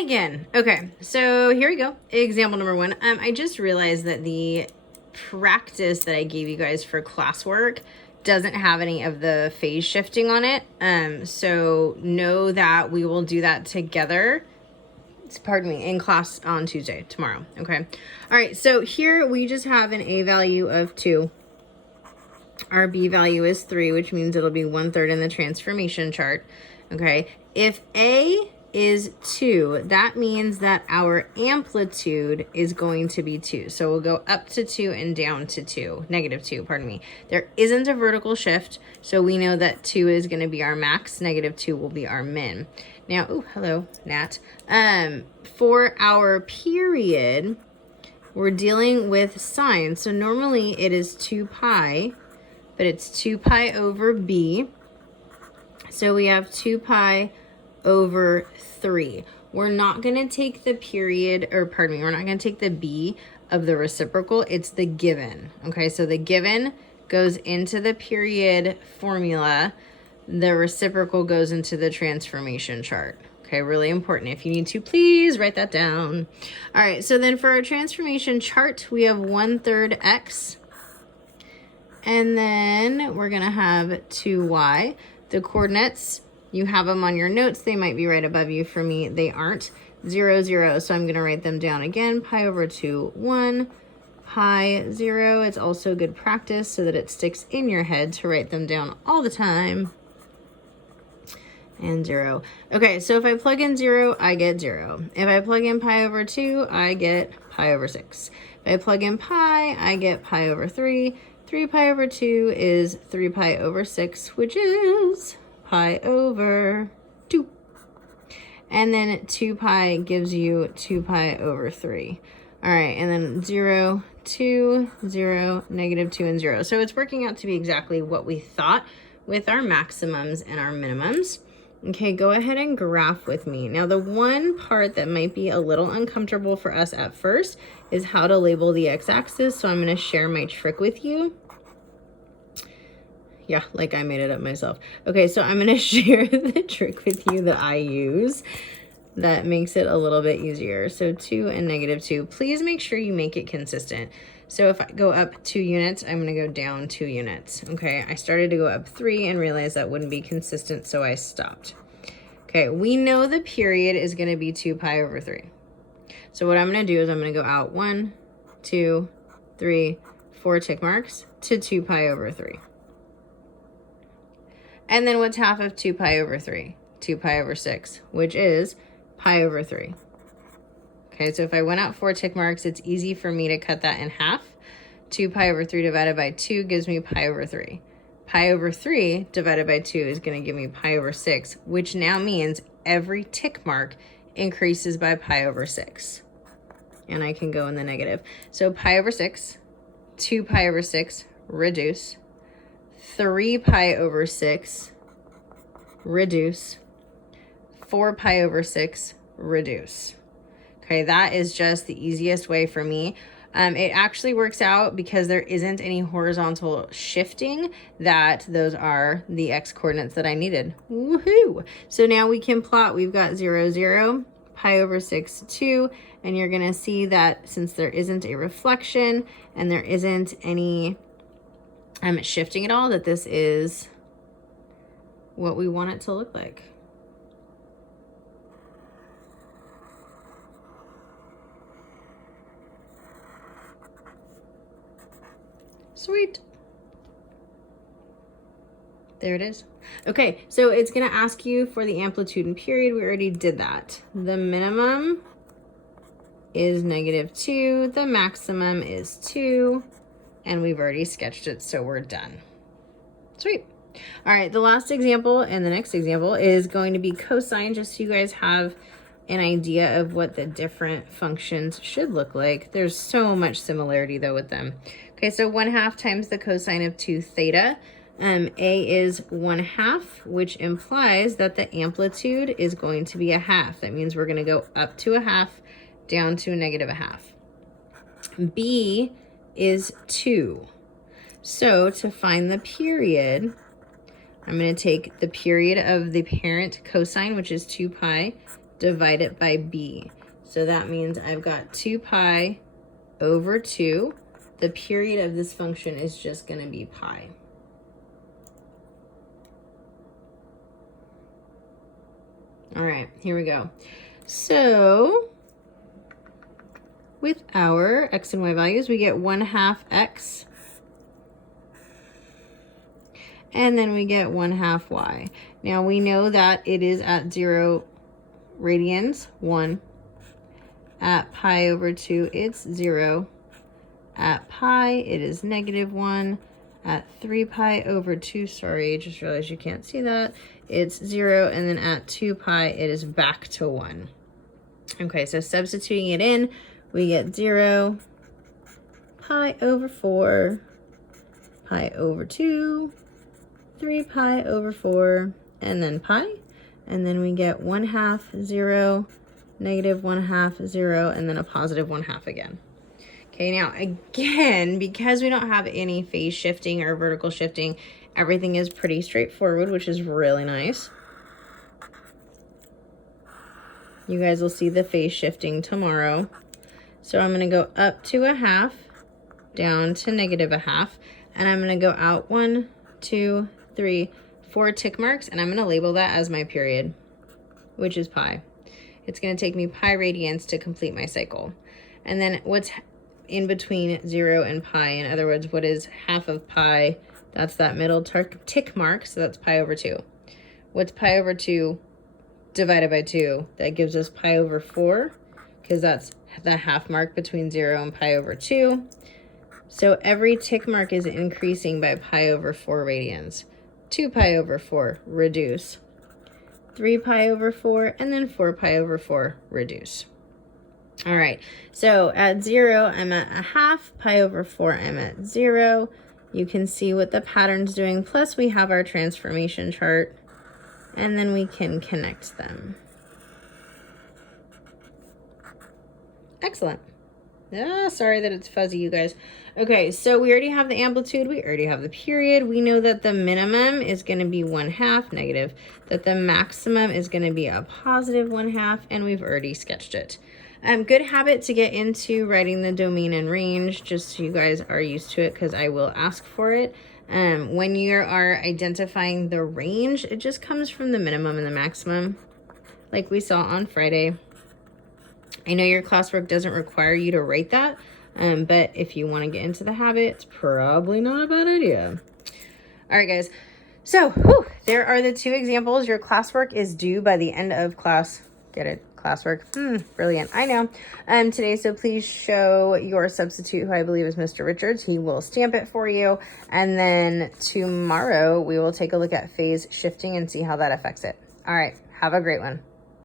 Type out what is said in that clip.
Hi again. Okay, so here we go. Example number 1. I just realized that the practice that I gave you guys for classwork doesn't have any of the phase shifting on it. So know that we will do that together. Pardon me, in class on Tuesday, tomorrow. Okay. All right, so here we just have an A value of 2. Our B value is 3, which means it'll be 1/3 in the transformation chart. Okay. If A is 2, that means that our amplitude is going to be 2. So we'll go up to 2 and down to 2, -2, pardon me. There isn't a vertical shift, so we know that 2 is going to be our max, -2 will be our min. Now, oh, hello, Nat. For our period, we're dealing with sine. So normally it is 2 pi, but it's 2 pi over b. So we have 2 pi over 3. We're not going to take the period, or pardon me, we're not going to take the b of the reciprocal. It's the given. Okay, so the given goes into the period formula. The reciprocal goes into the transformation chart. Okay, really important. If you need to, please write that down. All right, so then for our transformation chart, we have 1/3 x. And then we're going to have 2y. The coordinates, you have them on your notes. They might be right above you. For me, they aren't. 0, 0. So I'm going to write them down again. Pi over 2, 1. Pi, 0. It's also good practice so that it sticks in your head to write them down all the time. And 0. Okay, so if I plug in 0, I get 0. If I plug in pi over 2, I get pi over 6. If I plug in pi, I get pi over 3. 3 pi over 2 is 3 pi over 6, which is pi over 2. And then 2 pi gives you 2 pi over 3. All right, and then 0, 2, 0, -2, and 0. So it's working out to be exactly what we thought with our maximums and our minimums. Okay, go ahead and graph with me. Now, the one part that might be a little uncomfortable for us at first is how to label the x-axis. So I'm going to share my trick with you. Yeah, like I made it up myself. Okay, so I'm going to share the trick with you that I use that makes it a little bit easier. So 2 and -2. Please make sure you make it consistent. So if I go up 2 units, I'm going to go down 2 units. Okay, I started to go up 3 and realized that wouldn't be consistent, so I stopped. Okay, we know the period is going to be 2 pi over 3. So what I'm going to do is I'm going to go out 1, 2, 3, 4 tick marks to 2 pi over 3. And then what's half of 2 pi over 3? 2 pi over 6, which is pi over 3. Okay, so if I went out 4 tick marks, it's easy for me to cut that in half. 2 pi over 3 divided by 2 gives me pi over 3. Pi over 3 divided by 2 is going to give me pi over 6, which now means every tick mark increases by pi over 6. And I can go in the negative. So pi over 6, 2 pi over 6, reduce. 3 pi over 6, reduce. 4 pi over 6, reduce. Okay, that is just the easiest way for me. It actually works out because there isn't any horizontal shifting, that those are the x coordinates that I needed. Woohoo! So now we can plot. We've got 0, 0, pi over 6, 2, and you're going to see that since there isn't a reflection and there isn't any shifting at all, that this is what we want it to look like. Sweet. There it is. Okay, so it's going to ask you for the amplitude and period. We already did that. The minimum is -2. The maximum is 2. And we've already sketched it, so we're done. Sweet. All right, the last example and the next example is going to be cosine, just so you guys have an idea of what the different functions should look like. There's so much similarity, though, with them. Okay, so 1/2 times the cosine of 2 theta. A is 1/2, which implies that the amplitude is going to be 1/2. That means we're going to go up to 1/2, down to -1/2. B is 2. So to find the period, I'm going to take the period of the parent cosine, which is 2 pi, divide it by b. So that means I've got 2 pi over 2. The period of this function is just going to be pi. All right, here we go. So with our x and y values, we get 1/2 x, and then we get 1/2 y. Now we know that it is at 0 radians, 1. At pi over 2, it's 0. At pi, it is -1. At 3 pi over 2, sorry, I just realized you can't see that, it's 0. And then at 2 pi, it is back to 1. Okay, so substituting it in, we get 0, pi over 4, pi over 2, 3 pi over 4, and then pi. And then we get 1/2, 0, -1/2, 0, and then a positive 1/2 again. Okay, now again, because we don't have any phase shifting or vertical shifting, everything is pretty straightforward, which is really nice. You guys will see the phase shifting tomorrow. So I'm going to go up to 1/2, down to -1/2, and I'm going to go out 1, 2, 3, 4 tick marks, and I'm going to label that as my period, which is pi. It's going to take me pi radians to complete my cycle. And then what's in between 0 and pi? In other words, what is 1/2 of pi? That's that middle tick mark, so that's pi over 2. What's pi over 2 divided by 2? That gives us pi over 4, because that's the 1/2 mark between 0 and pi over 2. So every tick mark is increasing by pi over 4 radians. 2 pi over 4, reduce. 3 pi over 4, and then 4 pi over 4, reduce. All right, so at 0, I'm at 1/2, pi over 4, I'm at 0. You can see what the pattern's doing, plus we have our transformation chart, and then we can connect them. Excellent. Sorry that it's fuzzy, you guys. Okay, so we already have the amplitude, we already have the period. We know that the minimum is going to be 1/2 negative, that the maximum is going to be a positive 1/2, and we've already sketched it. Good habit to get into writing the domain and range, just so you guys are used to it, because I will ask for it. When you are identifying the range, it just comes from the minimum and the maximum, like we saw on Friday. I know your classwork doesn't require you to write that, but if you want to get into the habit, it's probably not a bad idea. All right, guys. So, there are the 2 examples. Your classwork is due by the end of class. Get it? Classwork. Brilliant. I know. Today, so please show your substitute, who I believe is Mr. Richards. He will stamp it for you. And then tomorrow, we will take a look at phase shifting and see how that affects it. All right. Have a great one.